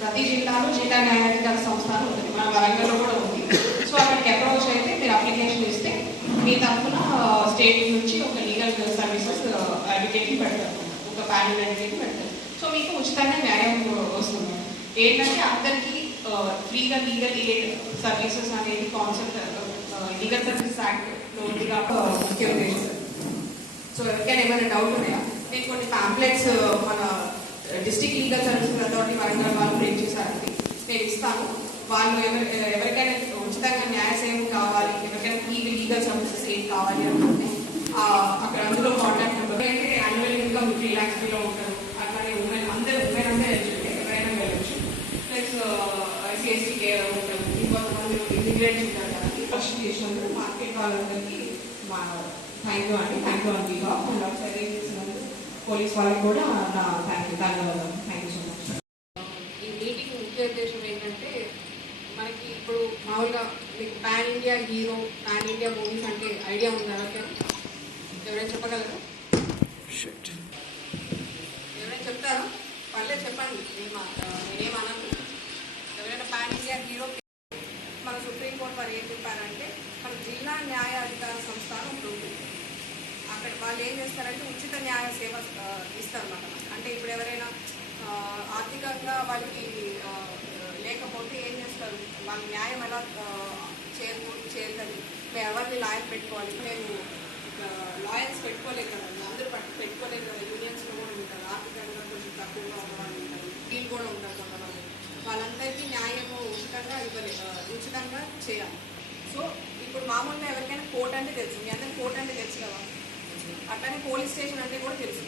ప్రతి జిల్లాలో జిల్లా న్యాయాధికార సంస్థానం ఉంటుంది మన వరంగల్లో కూడా ఉంది సో అక్కడికి అప్రోచ్ అయితే మీరు అప్లికేషన్ ఇస్తే మీ తరఫున స్టేట్ నుంచి ఒక లీగల్ సర్వీసెస్ అడ్వకేట్ని పెడతారు ఒక ప్యానల్ అడ్వకేట్ని పెడతారు సో మీకు ఉచితంగా న్యాయం వస్తుంది ఏంటంటే అందరికీ ఫ్రీగా లీగల్ ఎయిడ్ సర్వీసెస్ అనేది కాన్సెప్ట్ లీగల్ సర్వీసెస్ యాక్ట్ లోటుగా ముఖ్య ఉద్దేశం సో ఎవరికైనా ఏమైనా డౌట్ ఉన్నాయా? నేను కొన్ని పాంప్లెట్స్ uh, మన district legal services authority Warangal వాళ్ళు ప్రింట్ చేశారండి నేను ఇస్తాను. వాళ్ళు ఎవరి ఎవరికైనా ఉచితంగా న్యాయ సేవ కావాలి ఎవరికైనా ఫ్రీ లీగల్ సర్వీసెస్ ఏం కావాలి అనుకుంటే అక్కడ అందులో కాంటాక్ట్ నెంబర్ అయితే annual income three lakhs below ఉంటుంది అట్లానే ఉమెన్ అందరూ ఉమెన్ అందరూ వెళ్ళచ్చు ఎవరైనా వెళ్ళచ్చు ప్లస్ సిఎస్టీ కేర్ ఉంటారు ఇంకొంతమంది ఇమిగ్రెంట్స్ ఉంటారు కదా ఫస్ట్ చేసినందుకు మార్కెట్ వాళ్ళందరికీ మా థ్యాంక్ యూ అండి థ్యాంక్ యూ అండి అండ్ ఒకసారి చేసినందుకు పోలీస్ వాళ్ళకి కూడా నా థ్యాంక్ యూ ధన్యవాదాలు థ్యాంక్ యూ సో మచ్ ఈ మీటింగ్ ముఖ్య ఉద్దేశం ఏంటంటే మనకి ఇప్పుడు మామూలుగా మీకు pan India hero pan India movies అంటే ఐడియా ఉందా ఎవరైనా చెప్పగలరా ఎవరైనా చెప్తారా పర్లేదు చెప్పండి నేను మా- ఆ, నేనేం అనను ఎవరైనా పాన్ ఇండియా హీరో మన సుప్రీంకోర్టు వారు ఏం చెప్పారంటే మన జిల్లా న్యాయ అధికార సంస్థ అని ఒకటి ఉంటుంది అక్కడ వాళ్ళు ఏం చేస్తారంటే ఉచిత న్యాయ సేవ ఇస్తారన్నమాట. అంటే ఇప్పుడు ఎవరైనా ఆర్థికంగా వాళ్ళకి లేకపోతే ఏం చేస్తారు? వాళ్ళ న్యాయం ఎలా చేరు చేరుతుంది మేము ఎవరిని లాయర్ పెట్టుకోవాలి? మేము లాయర్స్ పెట్టుకోలేదు కదా. అందరూ పట్టు కదా. యూనియన్స్లో కూడా ఉంటారు. ఆర్థికంగా కొంచెం తక్కువగా ఉన్నవాళ్ళు ఉంటారు వీళ్ళు కూడా ఉంటారు కొంతమంది. వాళ్ళందరికీ న్యాయము ఉచితంగా ఇవ్వలే ఉచితంగా చేయాలి. సో ఇప్పుడు మామూలుగా ఎవరికైనా కోర్ట్ అంటే తెలుసు. మీ అందరికి కోర్ట్ అంటే తెలుసు కదా. అట్లనే పోలీస్ స్టేషన్ అంటే కూడా తెలుసు.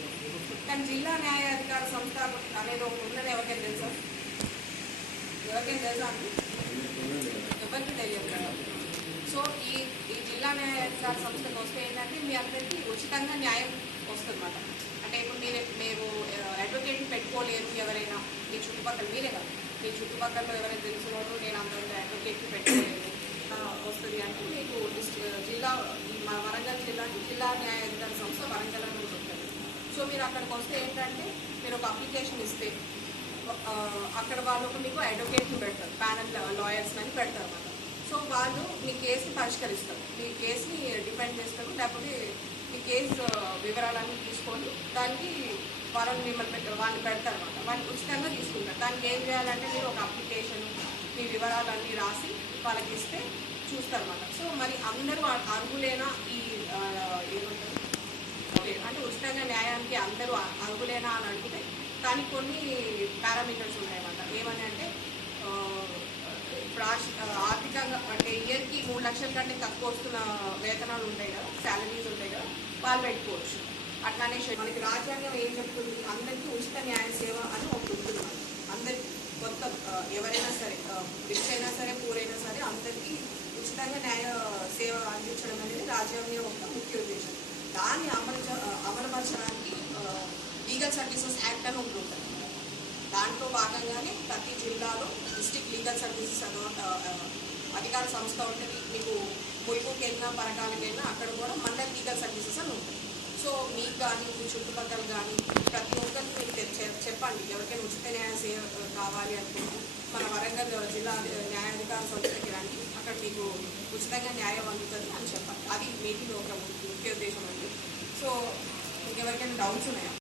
కానీ జిల్లా న్యాయాధికార సంస్థ అనేది ఒక ఉన్నది ఎవరికైనా తెలుసా? ఎవరికైనా తెలుసా అండి? ఎవరికి తెలియదు కదా. సో ఈ ఈ జిల్లా న్యాయాధికార సంస్థకు వస్తే ఏంటంటే మీ అందరికీ ఉచితంగా న్యాయం వస్తుందన్నమాట. అంటే ఇప్పుడు మీరు మీరు అడ్వకేట్ని పెట్టుకోలేరు ఎవరైనా. మీ చుట్టుపక్కల మీరే కదా. మీ చుట్టుపక్కల ఎవరైనా తెలిసిన వాళ్ళు నేను అందరికీ అడ్వకేట్ని పెట్టుకోలేను. వస్తుంది అంటే మీకు జిల్లా ఈ మా వరంగల్ జిల్లాకి జిల్లా న్యాయాధికార సంస్థ వరంగల్ అని ఉంటుంది సో మీరు అక్కడికి వస్తే ఏంటంటే మీరు ఒక అప్లికేషన్ ఇస్తే అక్కడ వాళ్ళు ఒక మీకు అడ్వకేట్ని పెడతారు ప్యానల్ లాయర్స్ అని పెడతారు అన్నమాట. సో వాళ్ళు మీ కేసుని పరిష్కరిస్తారు. మీ కేసుని డిపెండ్ చేస్తారు లేకపోతే మీ కేసు వివరాలన్నీ తీసుకొని దానికి వాళ్ళని మిమ్మల్ని పెట్ట వాళ్ళు పెడతారు అనమాట వాళ్ళు ఉచితంగా తీసుకుంటారు. దానికి ఏం చేయాలంటే మీరు ఒక అప్లికేషన్ మీ వివరాలన్నీ రాసి వాళ్ళకి ఇస్తే చూస్తారన్నమాట సో మరి అందరూ అర్హులేనా ఈ ఆ, ఏమంటారు ఓకే. అంటే ఉచితంగా న్యాయానికి అందరూ అ- అర్హులేనా అని అడిగితే దానికి కొన్ని పారామీటర్స్ ఉన్నాయన్నమాట ఏమని అంటే ఇప్పుడు ఆర్థికంగా అంటే ఇయర్కి మూడు లక్షల కంటే తక్కువ వస్తున్న వేతనాలు ఉంటాయి కదా శాలరీస్ ఉంటాయి కదా వాళ్ళు పెట్టుకోవచ్చు. అట్లానే మనకి రాజ్యాంగం ఏం చెప్తుంది? అందరికీ ఉచిత న్యాయ సేవ అని ఒకటి ఉంటుంది అందరికీ కొత్త ఎవరైనా సరే రిచ్ అయినా సరే పూరైనా సరే అందరికీ ఉచితంగా న్యాయ సేవ అందించడం అనేది రాజ్యాంగం యొక్క ముఖ్య ఉద్దేశం. దాన్ని అమలు అమలుపరచడానికి లీగల్ సర్వీసెస్ యాక్ట్ అని ఒకటి ఉంటుంది. దాంట్లో భాగంగానే ప్రతి జిల్లాలో డిస్ట్రిక్ట్ లీగల్ సర్వీసెస్ అధికార సంస్థ ఉంటుంది మీకు ములుగుకి వెళ్ళినా పరకాలకి వెళ్ళినా అక్కడ కూడా మండల లీగల్ సర్వీసెస్ అని ఉంటుంది. సో మీకు కానీ మీ చుట్టుపక్కల కానీ ప్రతి ఒక్కరికి మీరు చెప్పండి. ఎవరికైనా ఉచిత న్యాయ సేవ కావాలి అనుకుంటే మన వరంగల్ జిల్లా న్యాయాధికార సంస్థకి రండి. అక్కడ మీకు ఉచితంగా న్యాయం అందుతుంది అని చెప్పండి. అది మీటింగ్ ఒక ముఖ్య ఉద్దేశం అండి. సో ఇంకెవరికైనా డౌట్స్ ఉన్నాయా?